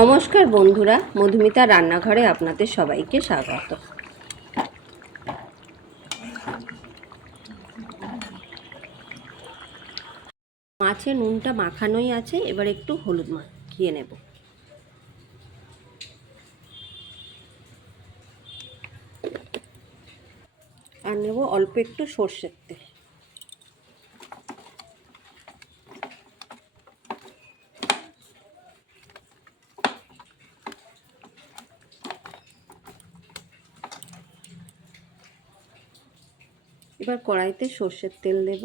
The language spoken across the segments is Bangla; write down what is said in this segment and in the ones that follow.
নমস্কার বন্ধুরা, মধুমিতা রান্নাঘরে আপনাদের সবাইকে স্বাগত। মাছে নুনটা মাখানোই আছে, এবার একটু হলুদ মাখিয়ে নেব। আর নেব অল্প একটু সর্ষের তেল। এবার কড়াইতে সর্ষের তেল দেব।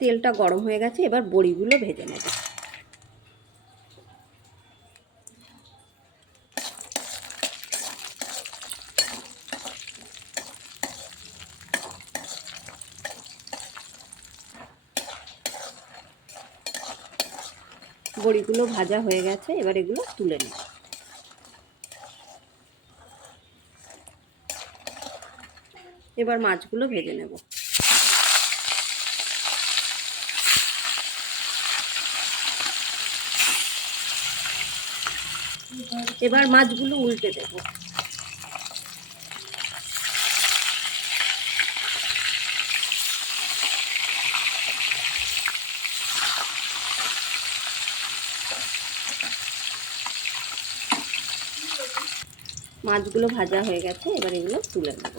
তেলটা গরম হয়ে গেছে, এবার বড়িগুলো ভেজে নেব। বড়িগুলো ভাজা হয়ে গেছে, এবার এগুলো তুলে নেব। এবার মাছগুলো ভেজে নেব। এবার মাছগুলো উল্টে দেব। মাছগুলো ভাজা হয়ে গেছে, এবার এগুলো তুলে নেব।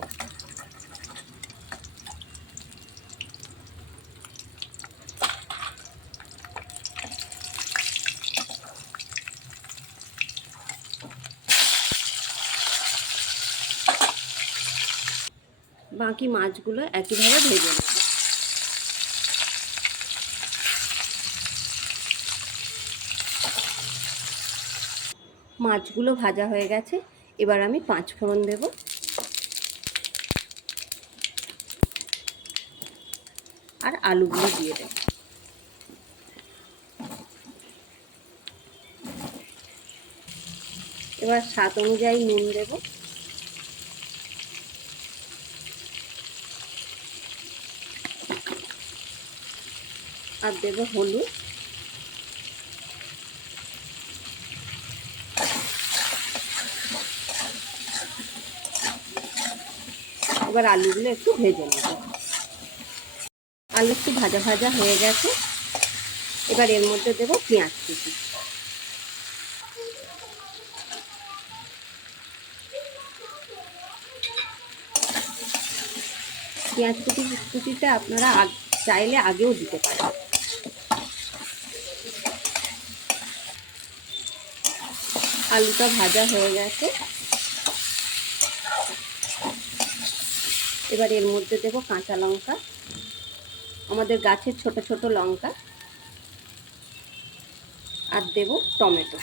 বাকি মাছগুলো একইভাবে ভেজে নেব। মাছগুলো ভাজা হয়ে গেছে, এবার আমি 5 ফোড়ন দেব। আর আলুগুলো দিয়ে দেব। এবার স্বাদ অনুযায়ী নুন দেব। আর দেব হলুদ। এবার আলুগুলো একটু ভেজে নেব। আলু একটু ভাজা ভাজা হয়ে গেছে, এবার এর মধ্যে দেব পেঁয়াজ কুচি। পেঁয়াজ কুচিটা আপনারা চাইলে আগেও দিতে পারেন। আলুটা ভাজা হয়ে গেছে, এবার এর মধ্যে দেব কাঁচা লঙ্কা, আমাদের গাছের ছোট ছোট লঙ্কা। আর দেব টমেটো।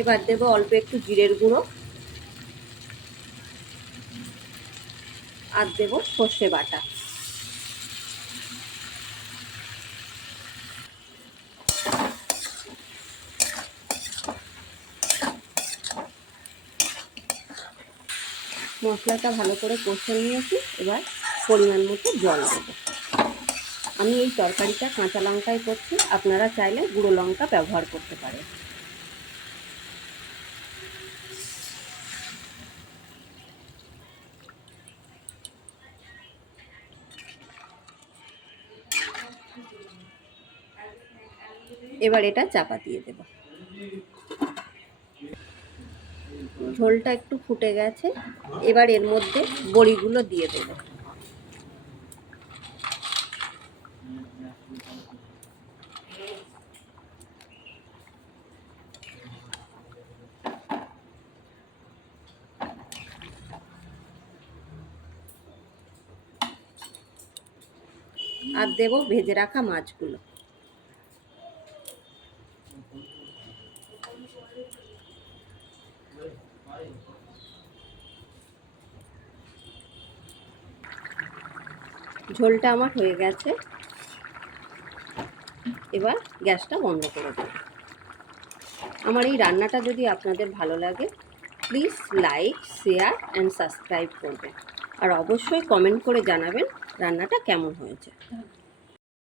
এবার দেব অল্প একটু জিরের গুঁড়ো। আর দেব সর্ষে বাটা। মশলাটা ভালো করে কষে নিয়েছি, এবার পরিমাণ মতো জল দেব। আমি এই তরকারিটা কাঁচা লঙ্কায় করছি, আপনারা চাইলে গুঁড়ো লঙ্কা ব্যবহার করতে পারেন। এবার এটা চাপা দিয়ে দেব। ঝোলটা একটু ফুটে গেছে, এবার এর মধ্যে বড়িগুলো দিয়ে দেব। আর দেব ভেজে রাখা মাছগুলো। ঝোলটা আমার হয়ে গেছে, এবার গ্যাসটা বন্ধ করে দেব। আমার এই রান্নাটা যদি আপনাদের ভালো লাগে, please like, share and subscribe করবেন। আর অবশ্যই কমেন্ট করে জানাবেন রান্নাটা কেমন হয়েছে।